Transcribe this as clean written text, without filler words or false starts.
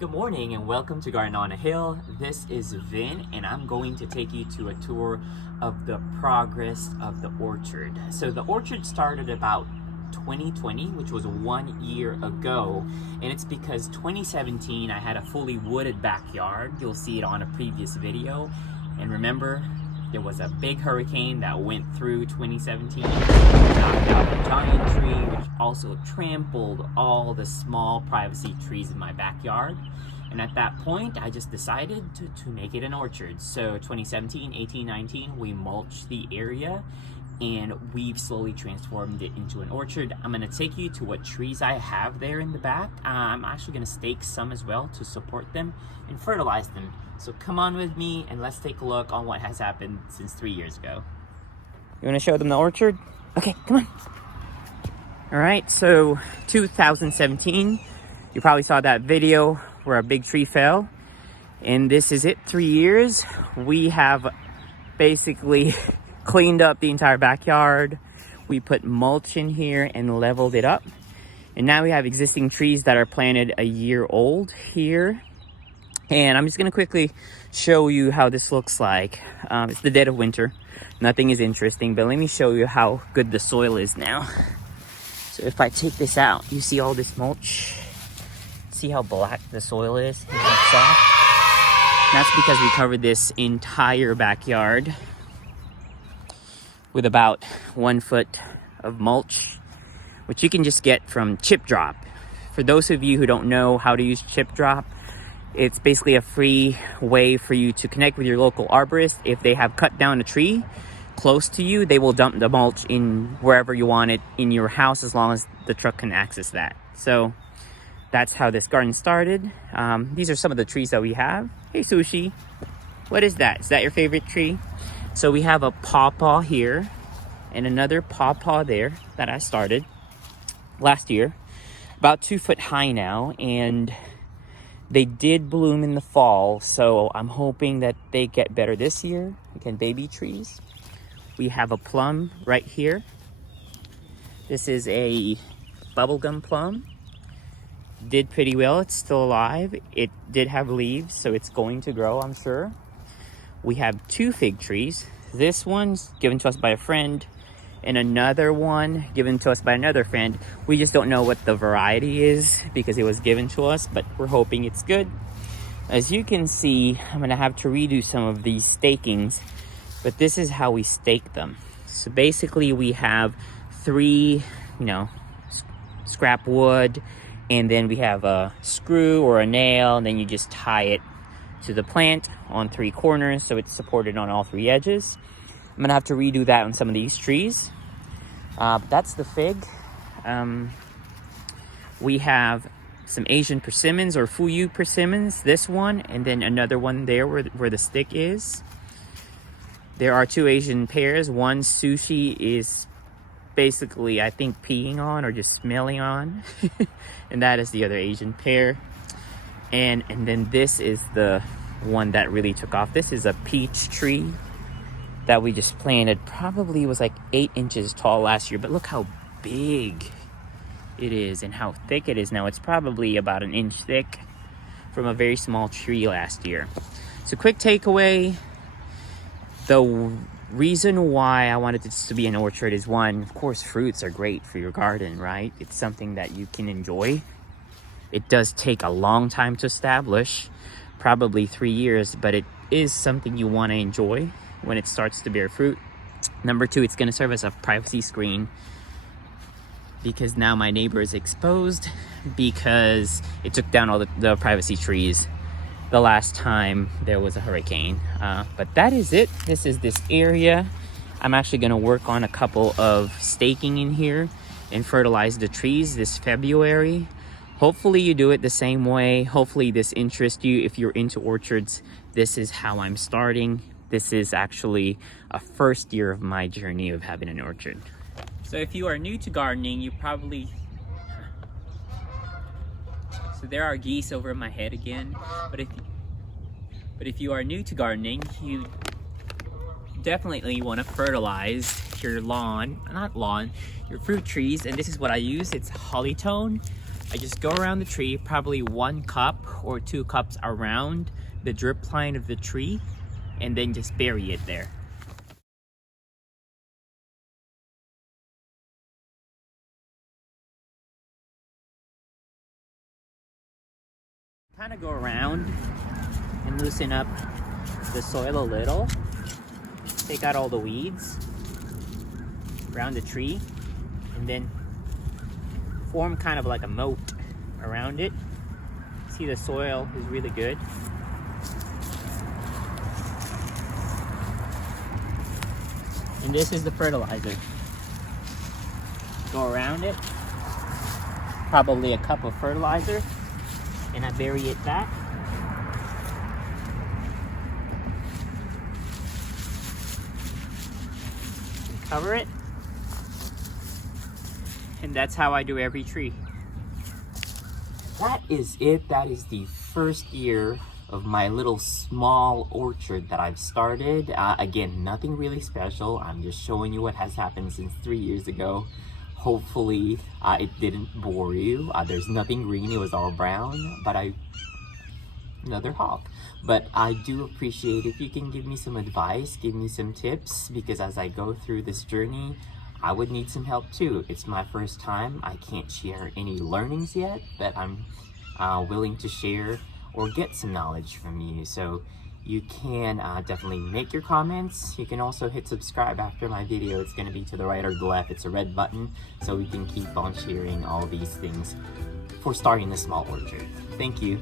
Good morning and welcome to Garden on a Hill. This is Vin and I'm going to take you to a tour of the progress of the orchard. So the orchard started about 2020, which was 1 year ago, and it's because 2017 I had a fully wooded backyard. You'll see it on a previous video. And remember, there was a big hurricane that went through 2017, knocked out a giant tree, which also trampled all the small privacy trees in my backyard. And at that point, I just decided to make it an orchard. So 2017, 18, 19, we mulched the area and we've slowly transformed it into an orchard. I'm gonna take you to what trees I have there in the back. I'm actually gonna stake some as well to support them and fertilize them. So come on with me and let's take a look on what has happened since 3 years ago. You wanna show them the orchard? Okay, come on. All right, so 2017, you probably saw that video where a big tree fell. And this is it, 3 years. We have basically cleaned up the entire backyard. We put mulch in here and leveled it up. And now we have existing trees that are planted a year old here. And I'm just gonna quickly show you how this looks like. It's the dead of winter. Nothing is interesting, but let me show you how good the soil is now. So if I take this out, you see all this mulch? See how black the soil is? And how soft? That's because we covered this entire backyard with about 1 foot of mulch, which you can just get from Chip Drop. For those of you who don't know how to use Chip Drop, it's basically a free way for you to connect with your local arborist. If they have cut down a tree close to you, they will dump the mulch in wherever you want it in your house, as long as the truck can access that. So that's how this garden started. These are some of the trees that we have. Hey, Sushi, what is that? Is that your favorite tree? So we have a pawpaw here and another pawpaw there that I started last year, about 2 foot high now, and they did bloom in the fall, so I'm hoping that they get better this year. Again, baby trees. We have a plum right here. This is a bubblegum plum. Did pretty well, it's still alive. It did have leaves, so it's going to grow, I'm sure. We have 2 fig trees. This one's given to us by a friend, and another one given to us by another friend. We just don't know what the variety is because it was given to us, but we're hoping it's good. As you can see, I'm gonna have to redo some of these stakings, but this is how we stake them. So basically we have 3, scrap wood, and then we have a screw or a nail, and then you just tie it to the plant on 3 corners so it's supported on all 3 edges. I'm gonna have to redo that on some of these trees. But that's the fig. We have some Asian persimmons or Fuyu persimmons, this one, and then another one there where the stick is. There are 2 Asian pears. One Sushi is basically, I think, peeing on or just smelling on. And that is the other Asian pear. And then this is the one that really took off. This is a peach tree that we just planted. Probably was like 8 inches tall last year, but look how big it is and how thick it is now. It's probably about 1 inch thick from a very small tree last year. So quick takeaway, the reason why I wanted this to be an orchard is, one, of course, fruits are great for your garden, right? It's something that you can enjoy. It does take a long time to establish, probably 3 years, but it is something you want to enjoy when it starts to bear fruit. Number 2, it's going to serve as a privacy screen because now my neighbor is exposed because it took down all the privacy trees the last time there was a hurricane. But that is it. This is this area. I'm actually going to work on a couple of staking in here and fertilize the trees this February. Hopefully you do it the same way. Hopefully this interests you. If you're into orchards, this is how I'm starting. This is actually a first year of my journey of having an orchard. So if you are new to gardening, you probably... So there are geese over my head again. But if you are new to gardening, you definitely want to fertilize your lawn, not lawn, your fruit trees. And this is what I use. It's Hollytone. I just go around the tree, probably 1 cup or 2 cups around the drip line of the tree, and then just bury it there. Kind of go around and loosen up the soil a little. Take out all the weeds around the tree, and then form kind of like a moat around it. See, the soil is really good. And this is the fertilizer. Go around it, probably a cup of fertilizer, and I bury it back. And cover it. And that's how I do every tree. That is it. That is the first year of my little small orchard that I've started. Again, nothing really special. I'm just showing you what has happened since 3 years ago. Hopefully it didn't bore you. There's nothing green, it was all brown, but another hawk. But I do appreciate if you can give me some advice, give me some tips, because as I go through this journey, I would need some help too. It's my first time. I can't share any learnings yet, but I'm willing to share or get some knowledge from you. So you can definitely make your comments. You can also hit subscribe after my video. It's going to be to the right or the left. It's a red button, so we can keep on sharing all these things for starting a small orchard. Thank you.